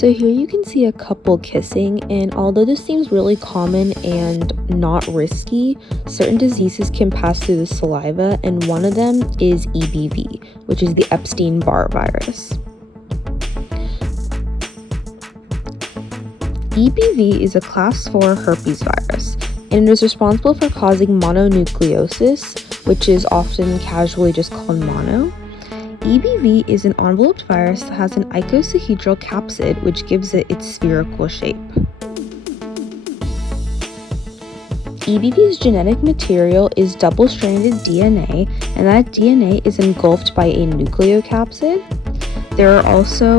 So here you can see a couple kissing, and although this seems really common and not risky, certain diseases can pass through the saliva, and one of them is EBV, which is the Epstein-Barr virus. EBV is a class 4 herpes virus, and it is responsible for causing mononucleosis, which is often casually just called mono. EBV is an enveloped virus that has an icosahedral capsid, which gives it its spherical shape. EBV's genetic material is double-stranded DNA, and that DNA is engulfed by a nucleocapsid. There are also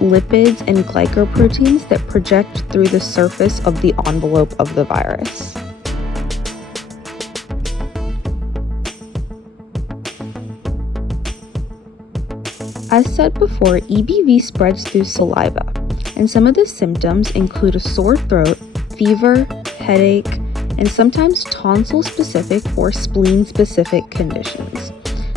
lipids and glycoproteins that project through the surface of the envelope of the virus. As said before, EBV spreads through saliva, and some of the symptoms include a sore throat, fever, headache, and sometimes tonsil-specific or spleen-specific conditions.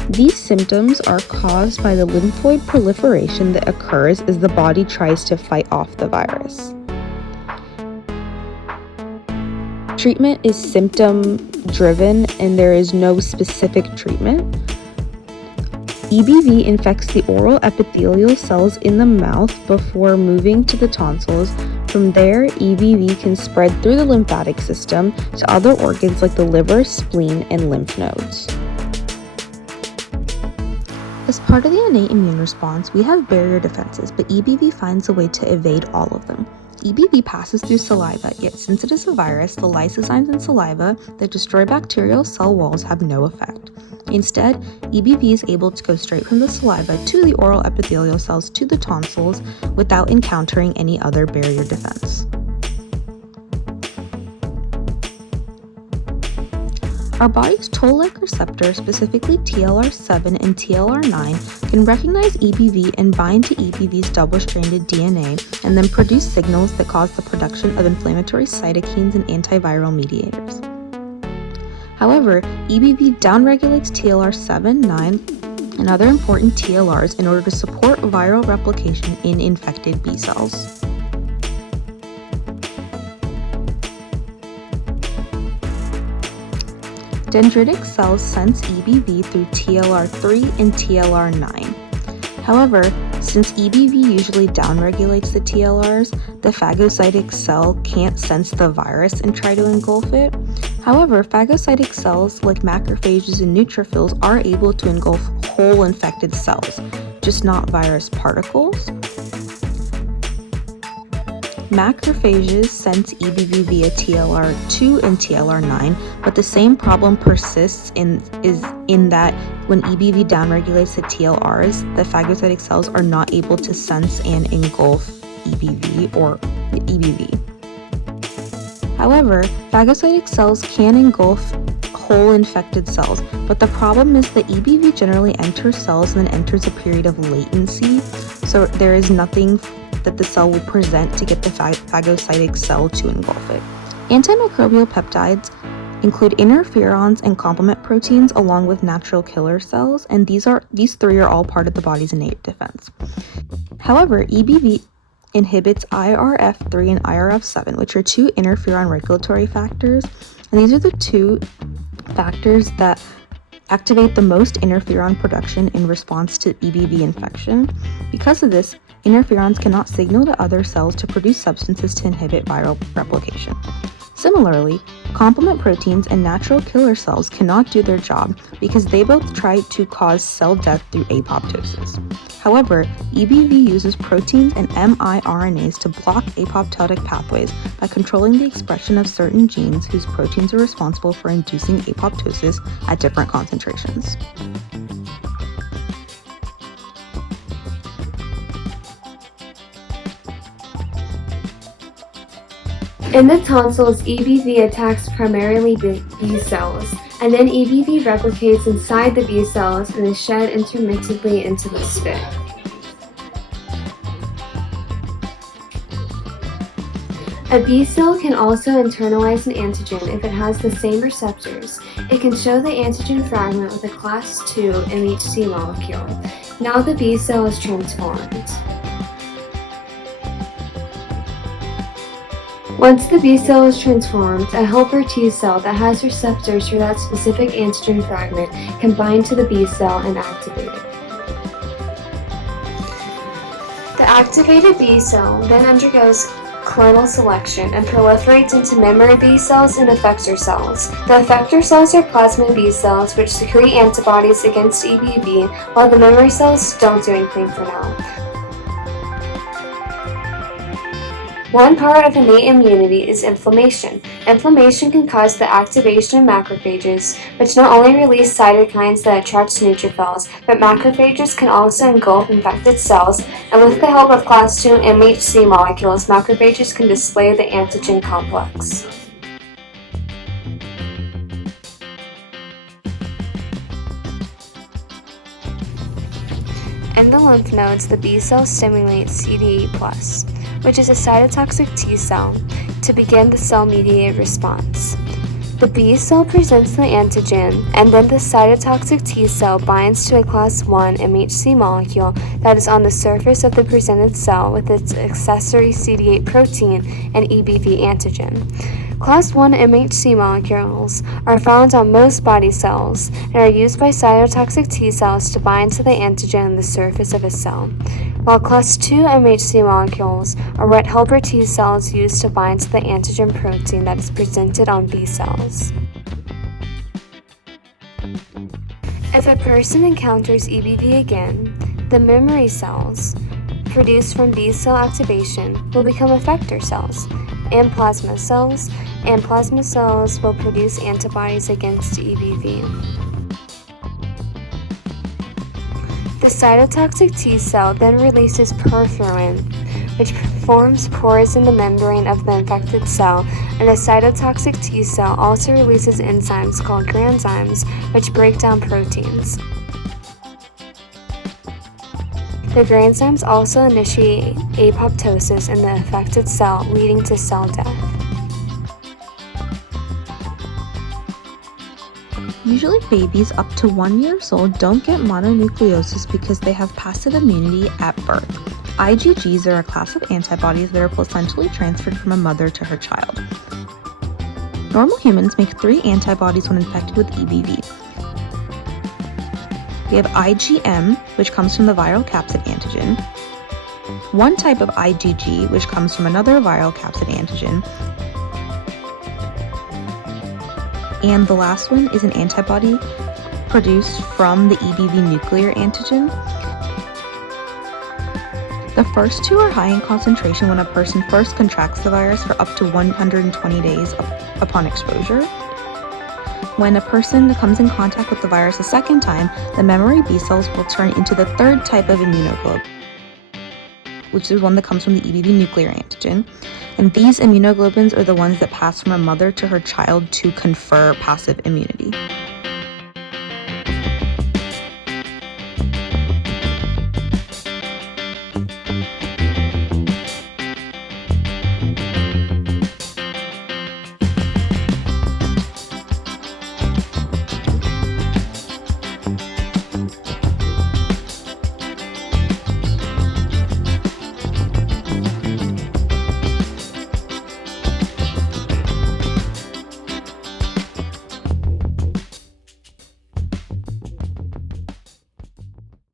These symptoms are caused by the lymphoid proliferation that occurs as the body tries to fight off the virus. Treatment is symptom-driven, and there is no specific treatment. EBV infects the oral epithelial cells in the mouth before moving to the tonsils. From there, EBV can spread through the lymphatic system to other organs like the liver, spleen, and lymph nodes. As part of the innate immune response, we have barrier defenses, but EBV finds a way to evade all of them. EBV passes through saliva, yet since it is a virus, the lysozymes in saliva that destroy bacterial cell walls have no effect. Instead, EBV is able to go straight from the saliva to the oral epithelial cells to the tonsils without encountering any other barrier defense. Our body's toll-like receptor, specifically TLR7 and TLR9, can recognize EBV and bind to EBV's double-stranded DNA and then produce signals that cause the production of inflammatory cytokines and antiviral mediators. However, EBV downregulates TLR7, 9, and other important TLRs in order to support viral replication in infected B cells. Dendritic cells sense EBV through TLR3 and TLR9. However, since EBV usually downregulates the TLRs, the phagocytic cell can't sense the virus and try to engulf it. However, phagocytic cells like macrophages and neutrophils are able to engulf whole infected cells, just not virus particles. Macrophages sense EBV via TLR2 and TLR9, but the same problem persists in that when EBV downregulates the TLRs, the phagocytic cells are not able to sense and engulf EBV or EBV. However, phagocytic cells can engulf whole infected cells, but the problem is that EBV generally enters cells and then enters a period of latency, so there is nothing that the cell will present to get the phagocytic cell to engulf it. Antimicrobial peptides include interferons and complement proteins along with natural killer cells, and these three are all part of the body's innate defense. However, EBV inhibits IRF3 and IRF7, which are two interferon regulatory factors, and these are the two factors that activate the most interferon production in response to EBV infection. Because of this, interferons cannot signal to other cells to produce substances to inhibit viral replication. Similarly, complement proteins and natural killer cells cannot do their job because they both try to cause cell death through apoptosis. However, EBV uses proteins and miRNAs to block apoptotic pathways by controlling the expression of certain genes whose proteins are responsible for inducing apoptosis at different concentrations. In the tonsils, EBV attacks primarily B cells, and then EBV replicates inside the B cells and is shed intermittently into the spit. A B cell can also internalize an antigen if it has the same receptors. It can show the antigen fragment with a class II MHC molecule. Now the B cell is transformed. Once the B cell is transformed, a helper T cell that has receptors for that specific antigen fragment can bind to the B cell and activate it. The activated B cell then undergoes clonal selection and proliferates into memory B cells and effector cells. The effector cells are plasmid B cells which secrete antibodies against EBV, while the memory cells don't do anything for now. One part of innate immunity is inflammation. Inflammation can cause the activation of macrophages, which not only release cytokines that attract neutrophils, but macrophages can also engulf infected cells, and with the help of class II MHC molecules, macrophages can display the antigen complex. In the lymph nodes, the B cell stimulates CD8+, which is a cytotoxic T cell, to begin the cell-mediated response. The B cell presents the antigen, and then the cytotoxic T cell binds to a class I MHC molecule that is on the surface of the presented cell with its accessory CD8 protein and EBV antigen. Class I MHC molecules are found on most body cells and are used by cytotoxic T cells to bind to the antigen on the surface of a cell, while Class II MHC molecules are what helper T cells use to bind to the antigen protein that is presented on B cells. If a person encounters EBV again, the memory cells produced from B cell activation will become effector cells and plasma cells will produce antibodies against EBV. The cytotoxic T cell then releases perforin, which forms pores in the membrane of the infected cell, and a cytotoxic T cell also releases enzymes called granzymes, which break down proteins. The granzymes also initiate apoptosis in the affected cell, leading to cell death. Usually babies up to 1 year old don't get mononucleosis because they have passive immunity at birth. IgGs are a class of antibodies that are placentally transferred from a mother to her child. Normal humans make 3 antibodies when infected with EBV. We have IgM, which comes from the viral capsid antigen, one type of IgG, which comes from another viral capsid antigen, and the last one is an antibody produced from the EBV nuclear antigen. The first 2 are high in concentration when a person first contracts the virus for up to 120 days upon exposure. When a person comes in contact with the virus a second time, the memory B cells will turn into the third type of immunoglobulin, which is one that comes from the EBV nuclear antigen. And these immunoglobulins are the ones that pass from a mother to her child to confer passive immunity.